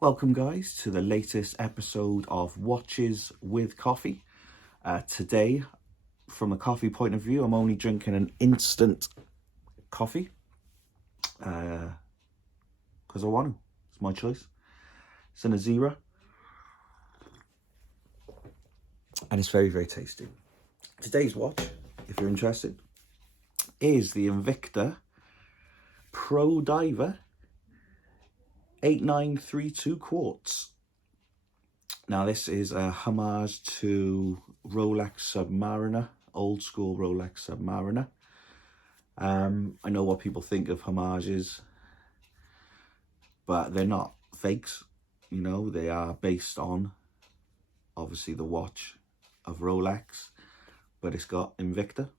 Welcome guys to the latest episode of Watches with Coffee. Today, from a coffee point of view, I'm only drinking an instant coffee because I want to. It's my choice. It's in a Zero and it's very, very tasty. Today's watch, if you're interested, is the Invicta Pro Diver 8932 quartz. Now this is a homage to Rolex Submariner, old school Rolex Submariner. I know what people think of homages, but they're not fakes. You know, they are based on obviously the watch of Rolex, but it's got Invicta.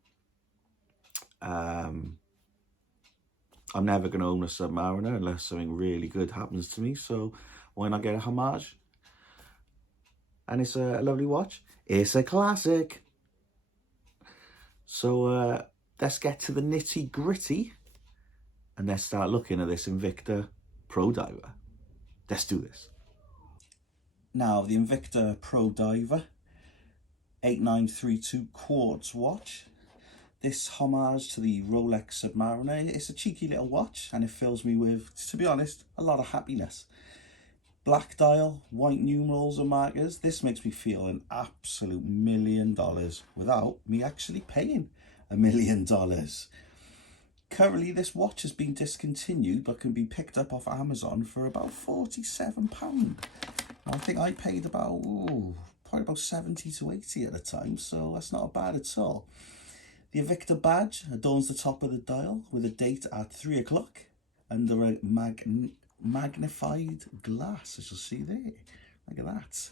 I'm never going to own a Submariner unless something really good happens to me, so why not get a homage? And it's a lovely watch. It's a classic. So let's get to the nitty gritty and let's start looking at this Invicta Pro Diver. Let's do this. Now, the Invicta Pro Diver 8932 quartz watch. This homage to the Rolex Submariner. It's a cheeky little watch and it fills me with, to be honest, a lot of happiness. Black dial, white numerals and markers. This makes me feel an absolute $1 million without me actually paying $1 million. Currently, this watch has been discontinued but can be picked up off Amazon for about £47. I think I paid about, probably about 70 to 80 at the time, so that's not bad at all. The Invicta badge adorns the top of the dial with a date at 3 o'clock under a magnified glass, as you'll see there. Look at that.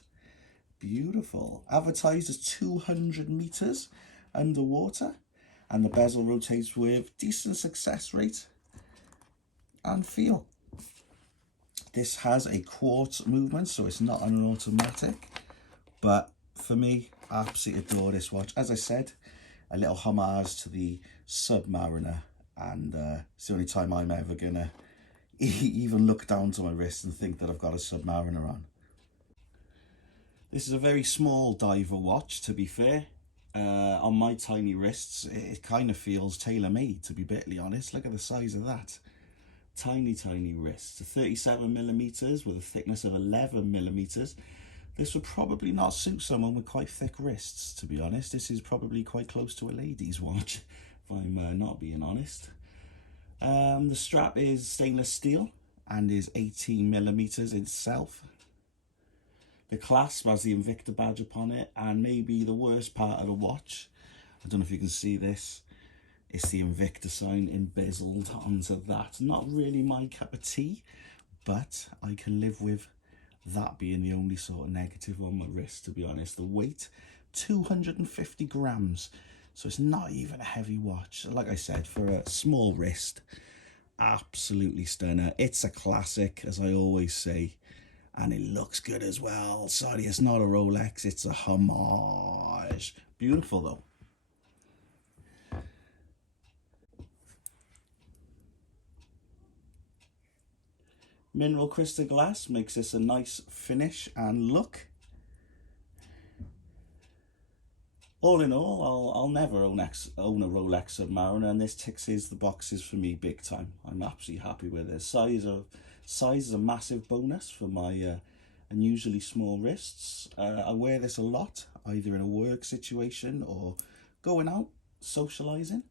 Beautiful. Advertised as 200 meters underwater, and the bezel rotates with decent success rate and feel. This has a quartz movement, so it's not an automatic, but for me, I absolutely adore this watch. As I said, a little homage to the Submariner, and it's the only time I'm ever gonna even look down to my wrist and think that I've got a Submariner on. This is a very small diver watch, to be fair. On my tiny wrists, it kind of feels tailor-made, to be bitterly honest. Look at the size of that. Tiny, tiny wrists. 37 millimeters with a thickness of 11 millimeters. This would probably not suit someone with quite thick wrists, to be honest. This is probably quite close to a lady's watch, if I'm not being honest. The strap is stainless steel and is 18 millimeters itself. The clasp has the Invicta badge upon it, and maybe the worst part of the watch, I don't know if you can see this, it's the Invicta sign embezzled onto that. Not really my cup of tea, but I can live with that being the only sort of negative on my wrist, to be honest. The weight, 250 grams. So it's not even a heavy watch. Like I said, for a small wrist, absolutely stunner. It's a classic, as I always say, and it looks good as well. Sorry, it's not a Rolex, it's a homage. Beautiful though. Mineral crystal glass makes this a nice finish and look. All in all, I'll never own a Rolex Submariner, and this ticks the boxes for me big time. I'm absolutely happy with it. Size is a massive bonus for my unusually small wrists. I wear this a lot, either in a work situation or going out, socialising.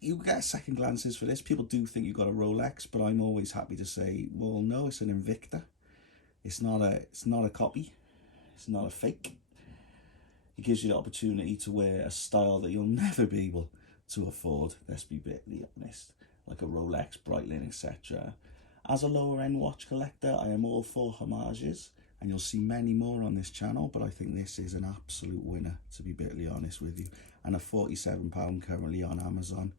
You get second glances for this. People do think you've got a Rolex, but I'm always happy to say, well, no, it's an Invicta. It's not a copy. It's not a fake. It gives you the opportunity to wear a style that you'll never be able to afford, let's be bitterly honest, like a Rolex, Breitling, etc. As a lower end watch collector, I am all for homages, and you'll see many more on this channel, but I think this is an absolute winner, to be bitterly honest with you. And a £47 currently on Amazon,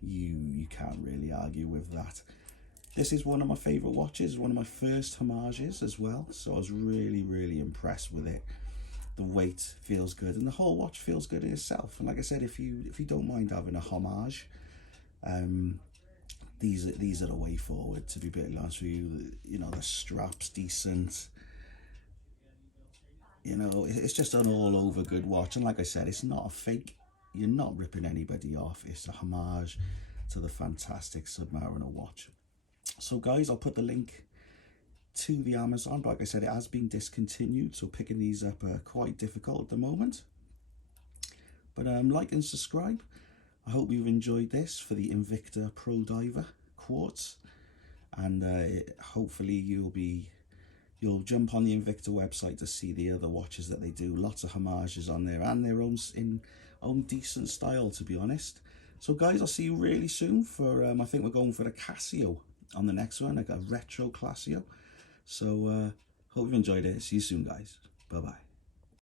you can't really argue with that. This is one of my favourite watches, one of my first homages as well, so I was really, really impressed with it. The weight feels good, and the whole watch feels good in itself. And like I said, if you don't mind having a homage, these are the way forward, to be brutally honest with you. You know, the strap's decent. You know, it's just an all over good watch, and like I said, it's not a fake. You're not ripping anybody off. It's a homage to the fantastic Submariner watch. So guys, I'll put the link to the Amazon, but like I said, it has been discontinued, so picking these up are quite difficult at the moment. But like and subscribe. I hope you've enjoyed this for the Invicta Pro Diver quartz, and hopefully you'll jump on the Invicta website to see the other watches that they do. Lots of homages on there, and their own decent style, to be honest. So guys, I'll see you really soon for I think we're going for the Casio on the next one, like a retro Casio. So hope you enjoyed it. See you soon, guys. Bye bye.